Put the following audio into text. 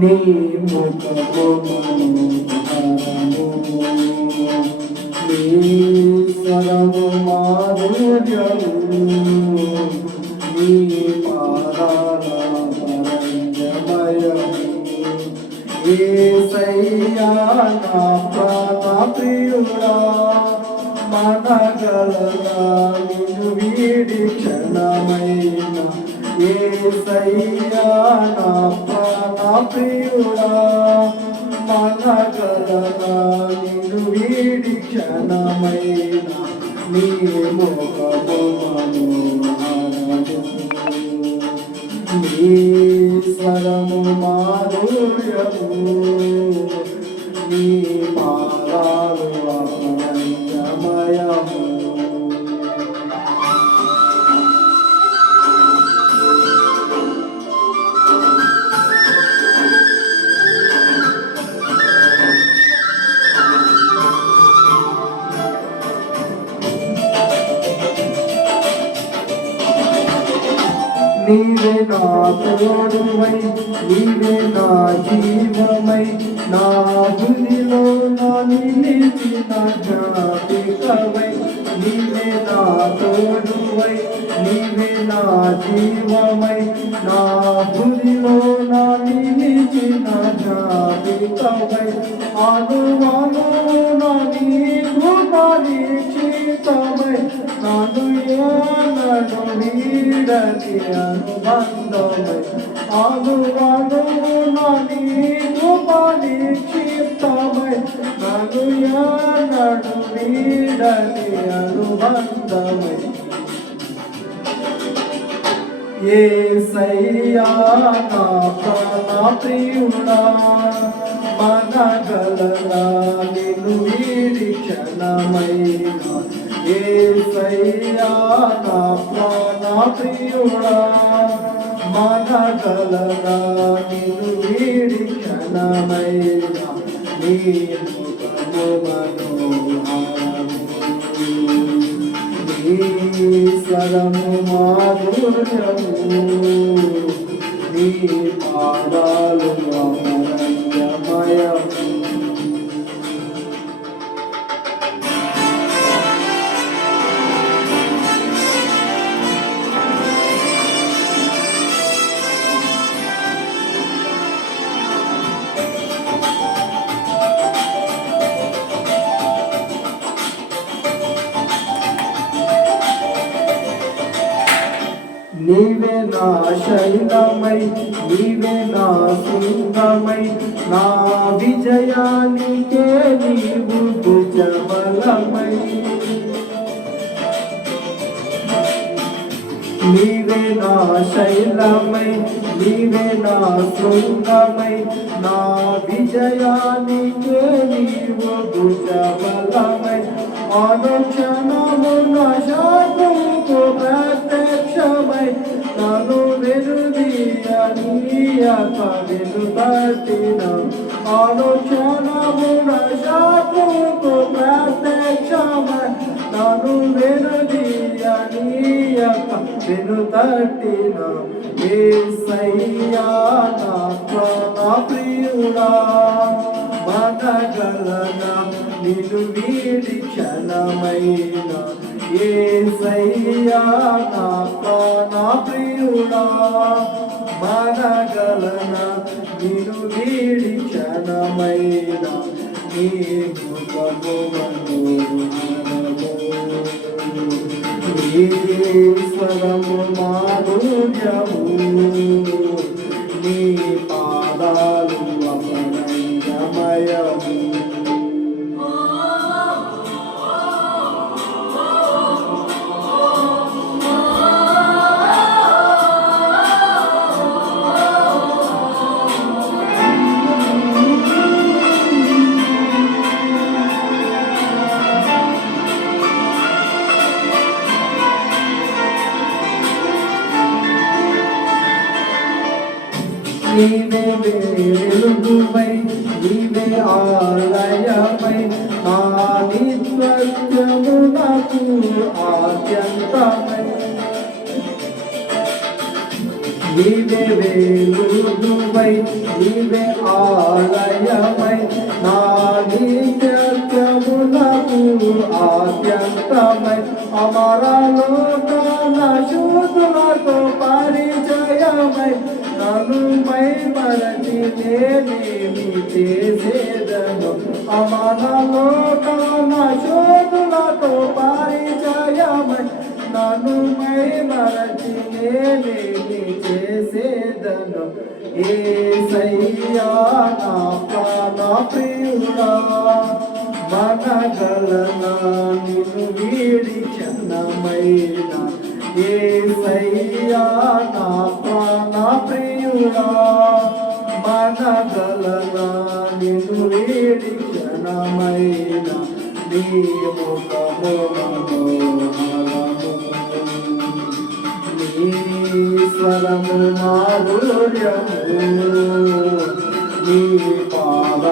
నీ ముఖము మనోహరము, నీ స్వరము మాధుర్యము, నీ పాదాల పరంజమయము. యేసయ్యా నా ప్రాణ ప్రియుడా, మనగలనా నిన్ను వీడి క్షణమైన. యేసయ్యా నా ప్రాణ ప్రియుడా, మనగలనా నిన్ను వీడి క్షణమైన. నీ ముఖము మనోహరము, నీ స్వరము మాధుర్యము, నీ పాదాలు అపరంజమయము. నీవే నా తోడువై, నీవే నా జీవమై, నా బుద్ధిలో నా నిలిచిన జ్ఞాపికవై. నీవే నా తోడువై, నీవే నా జీవమై, నా బుద్ధిలో నా నిలిచిన జ్ఞాపికవై. అనువాను నా నీకు పరీక్షితమై, నన్ను ఎన్నడూ వీడని అనుబంధమై. అనువాను నా నీకు పరీక్షితమై, నన్ను ఎన్నడూ వీడని అనుబంధమై. యేసయ్యా నా ప్రాణ ప్రియుడా, మనగలనా నిన్ను వీడి క్షణమైన. యేసయ్యా నా ప్రాణ ప్రియుడా, మనగలనా నిన్ను వీడి క్షణమైన. నీ ముఖము మనోహరము, నీ స్వరము మాధుర్యము, నీ పాదాలు అమరమయము. నీవే నా శైలమై, నీవే నా శృంగమై, నా విజయానికే నీవు భుజబలమై. నీవే నా శైలమై, నీవే నా శృంగమై, నా విజయానికే నీవు భుజబలమై. అనుక్షణము నా శాంతితో ప్రత్యక్షమై, నన్ను వెనుదీయనీయక వెనుతట్టిన. అనుక్షణము నా శాంతితో ప్రత్యక్షమై, నన్ను వెనుదీయనీయక వెనుతట్టిన. యేసయ్యా నా ప్రాణ ప్రియుడా, మనగలనా నిన్ను వీడి క్షణమైన. యేసయ్యా నా ప్రాణ ప్రియుడా, మనగలనా నిన్ను వీడి క్షణమైన. నీ ముఖము మనోహరము, నీ స్వరము మాధుర్యము, నీ పాదాలు అపరంజమయము. నీవే వెలుగువై, నీవే ఆలయమై, నా నిత్యము నాకు ఆద్యంతమై. నీవే వెలుగువై, వెలుగుపై నీవే ఆలయమై నా నిత్యత్వమునకు ఆద్యంతమై అమరలోకాన శూద్రులతో పరిచయమై నన్ను మై మరచి నేనేమి చేసేదను అమరలోకాన శూద్రులతో పరిచయమై నన్ను మై మరచి నేనేమి చేసేదను యేసయ్యా నా ప్రాణ ప్రియుడా మనగలనా నిన్ను వీడి క్షణమైన యేసయ్యా నా ప్రాణ ప్రియుడా మనగలనా నిన్ను వీడి క్షణమైన నీ ముఖము మనోహరము నీ స్వరము మాధుర్యము నీ పాద